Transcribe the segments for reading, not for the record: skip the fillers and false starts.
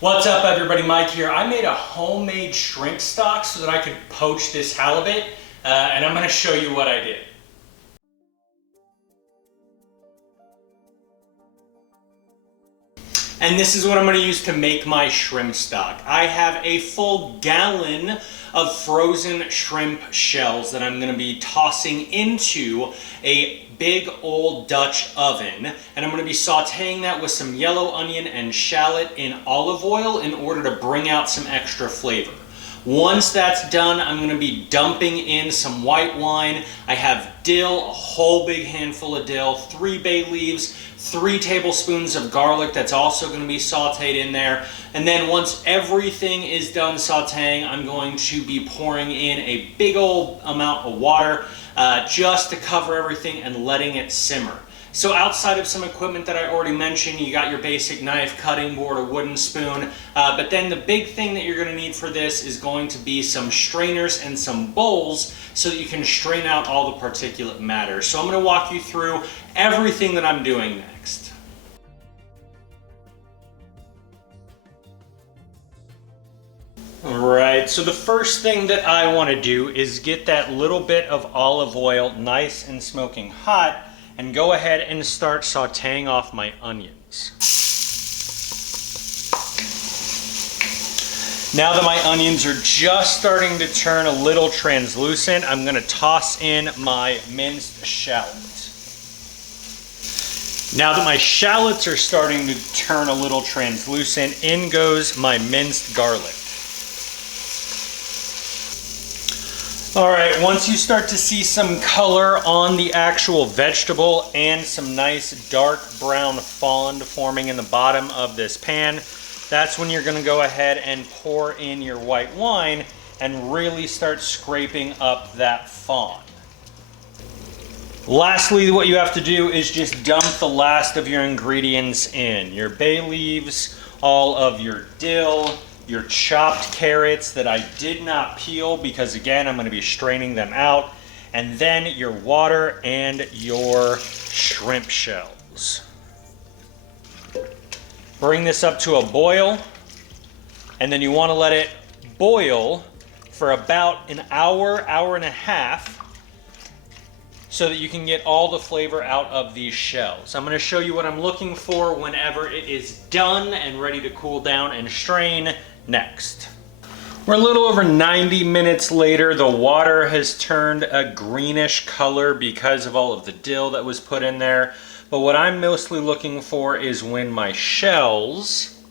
What's up everybody, Mike here. I made a homemade shrimp stock so that I could poach this halibut, and I'm going to show you what I did. And this is what I'm going to use to make my shrimp stock. I have a full gallon of frozen shrimp shells that I'm going to be tossing into a big old Dutch oven, and I'm going to be sauteing that with some yellow onion and shallot in olive oil in order to bring out some extra flavor. Once that's done, I'm going to be dumping in some white wine. I have dill, a whole big handful of dill, 3 bay leaves, 3 tablespoons of garlic that's also going to be sauteed in there. And then once everything is done sauteing, I'm going to be pouring in a big old amount of water just to cover everything and letting it simmer. So outside of some equipment that I already mentioned, you got your basic knife, cutting board, a wooden spoon, but then the big thing that you're going to need for this is going to be some strainers and some bowls so that you can strain out all the particulate matter. So I'm going to walk you through everything that I'm doing next. Alright, so the first thing that I want to do is get that little bit of olive oil nice and smoking hot and go ahead and start sauteing off my onions. Now that my onions are just starting to turn a little translucent, I'm going to toss in my minced shallot. Now that my shallots are starting to turn a little translucent, in goes my minced garlic. Alright, once you start to see some color on the actual vegetable and some nice dark brown fond forming in the bottom of this pan, that's when you're going to go ahead and pour in your white wine and really start scraping up that fond. Lastly, what you have to do is just dump the last of your ingredients in. Your bay leaves, all of your dill, your chopped carrots that I did not peel because again I'm going to be straining them out, and then your water and your shrimp shells. Bring this up to a boil, and then you want to let it boil for about an hour, hour and a half, so that you can get all the flavor out of these shells. I'm going to show you what I'm looking for whenever it is done and ready to cool down and strain next. We're a little over 90 minutes later. The water has turned a greenish color because of all of the dill that was put in there. But what I'm mostly looking for is when my shells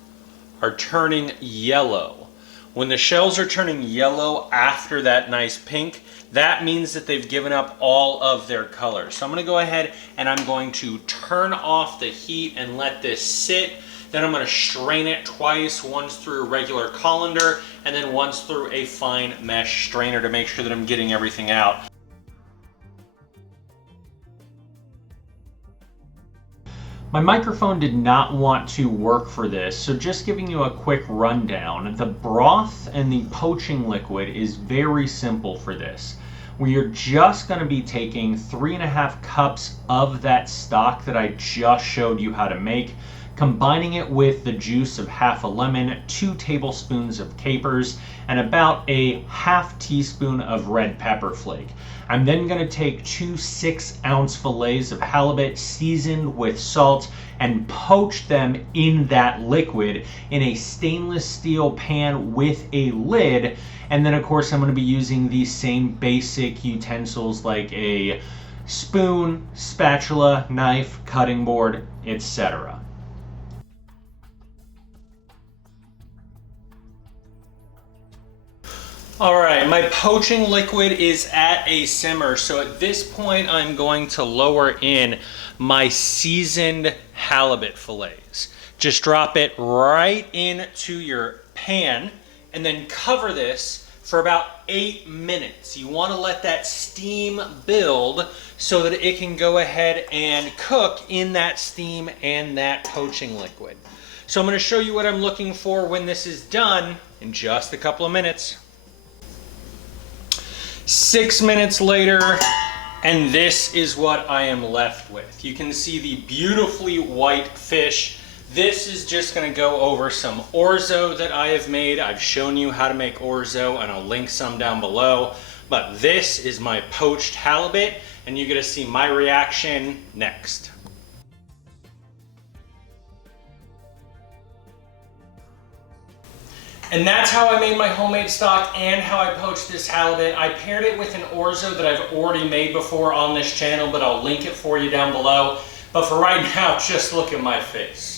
are turning yellow. When the shells are turning yellow after that nice pink, that means that they've given up all of their color. So I'm going to go ahead and I'm going to turn off the heat and let this sit. Then I'm going to strain it twice, once through a regular colander and then once through a fine mesh strainer to make sure that I'm getting everything out. My microphone did not want to work for this, so just giving you a quick rundown. The broth and the poaching liquid is very simple for this. We are just going to be taking 3.5 cups of that stock that I just showed you how to make, combining it with the juice of half a lemon, 2 tablespoons of capers, and about a half teaspoon of red pepper flake. I'm then going to take 2 6-ounce fillets of halibut seasoned with salt and poach them in that liquid in a stainless steel pan with a lid. And then of course I'm going to be using these same basic utensils like a spoon, spatula, knife, cutting board, etc. Alright, my poaching liquid is at a simmer, so at this point I'm going to lower in my seasoned halibut fillets. Just drop it right into your pan and then cover this for about 8 minutes. You want to let that steam build so that it can go ahead and cook in that steam and that poaching liquid. So I'm going to show you what I'm looking for when this is done in just a couple of minutes. 6 minutes later, and this is what I am left with. You can see the beautifully white fish. This is just gonna go over some orzo that I have made. I've shown you how to make orzo and I'll link some down below. But this is my poached halibut and you're gonna see my reaction next. And that's how I made my homemade stock and how I poached this halibut. I paired it with an orzo that I've already made before on this channel, but I'll link it for you down below. But for right now, just look at my face.